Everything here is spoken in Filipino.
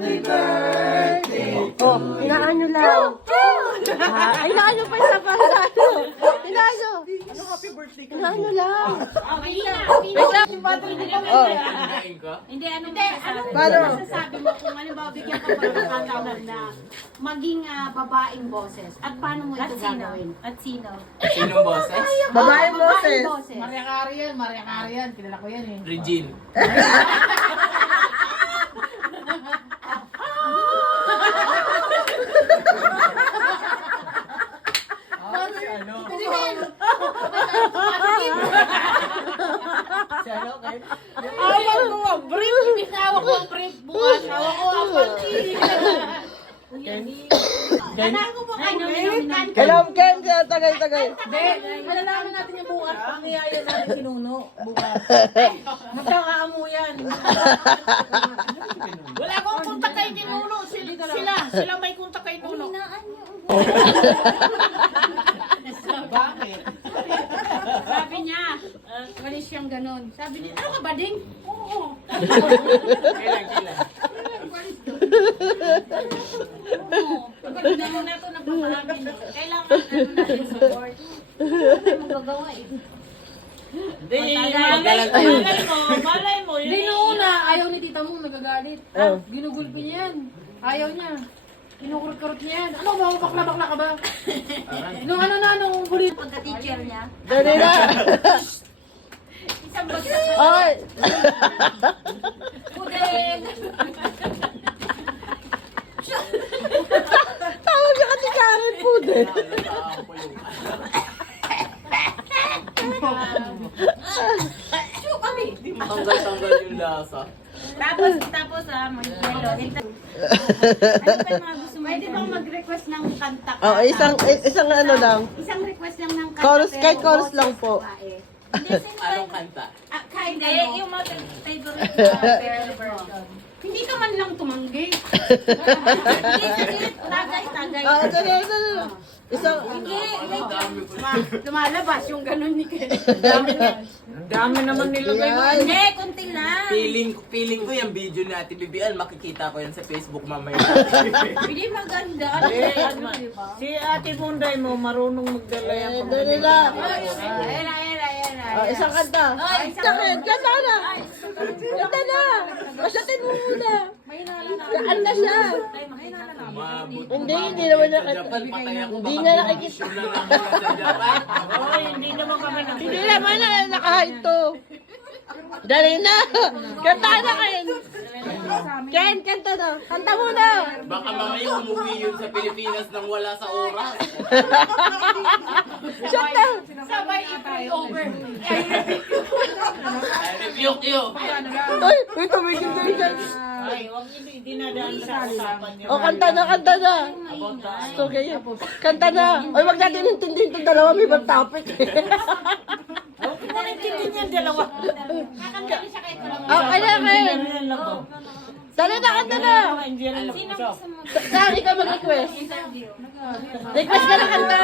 Happy birthday. Oh, inaano lang. Ay, inaano pa sa pasado. Inaano. Ano happy birthday ka? Inaano lang. Oh. Hindi, ano masasabi? Paano? Ano masasabi mo kung halimbawa bigyan ka pagkakataon na maging babaeng boses? At paano mo ito gagawin? At sino? Sinong boses? Babaeng boses. Maria Carey yan. Kilala ko yan eh. Regine. Awag ko ang brief. Ibig na awag ko ang brief. Bukas, awag ko ang panty. Anak ko po kayo. Hello, Ken. Tagay. Hindi, malalaman natin yung bukas. Pangyayari natin si Nuno. Bukas. Magkakaamuyan. Wala akong kontak kay Nuno. Sila may kontak kay Nuno. Bakit? Sabi niya, walis siyang ganon. Sabi niya, ano ka ba ding? Oo. Kailan? Pagkakita mo na ito, nagpaparami. Kailangan natin support. Ano magagawa eh? Hindi, Malay mo. Hindi noona, ayaw ni tita mo nagagalit. Ginugulpi niya yan. Ayaw niya. Kinukurot-kurot niya yan. Ano ba? Bakla-bakla ka ba? Nung huli. Pagka-teacher niya, Dali na. isang bagsak. Ay. Pudel! Tawag ka ni Karen Pude. Shoo kami! Tanggal yung lasa. Tapos, mag-yelo. Ano pa yung mga gusto mo? Pwede bang mag-request ng kanta ka? Oh, isang ano lang. Isang request lang ng kanta. Chorus, pero kahit chorus boses lang po. babae. Hindi, sino ba? Anong kanta? Kahit ano. Yung mga favorite na version. Hindi ka man lang tumanggi. Sige, tagay. Ah, dali. Isang, Hindi, lumalabas yung ganun ni Ken. Dami naman nilagay mo. yan. Hindi, kunti lang. Feeling ko yung video ni Ate BBL, makikita ko yan sa Facebook mamaya. Hindi maganda. Ano, diba? Si Ate Bunday mo, marunong magdala yan. Dali na. Ayan. Oh, isang kanta. Kanta na. Kanta na. Kasatin mo muna. Kanta siya. Mabuti. Hindi naman Sa Japan, patay ako. Hindi Baka na may nakikita. issue na lang ako sa Japan. Hindi naman kami na. Hindi naman na nakahinto. Dali na. Kanta na, Ken. Ken, kanta na. Kanta mo na. Baka mamaya umuwi yun sa Pilipinas nang wala sa oras. Shut na. Sabay i-pray over. I rebuke you. Ay, may tumigil na yan. Ay, huwag dinadaan sa usapan niyo. O, kanta na. Gusto kayo. Kanta na. Ay, wag natin intindihin itong dalawa. May ibang topic. Hindi niya dalawa. Kakantali siya kahit walang Okay na, Ken. Dali na, kanta na. Hindi yan Sino gusto mo? Saan ikaw mag-request? Interview. Request ka na kanta.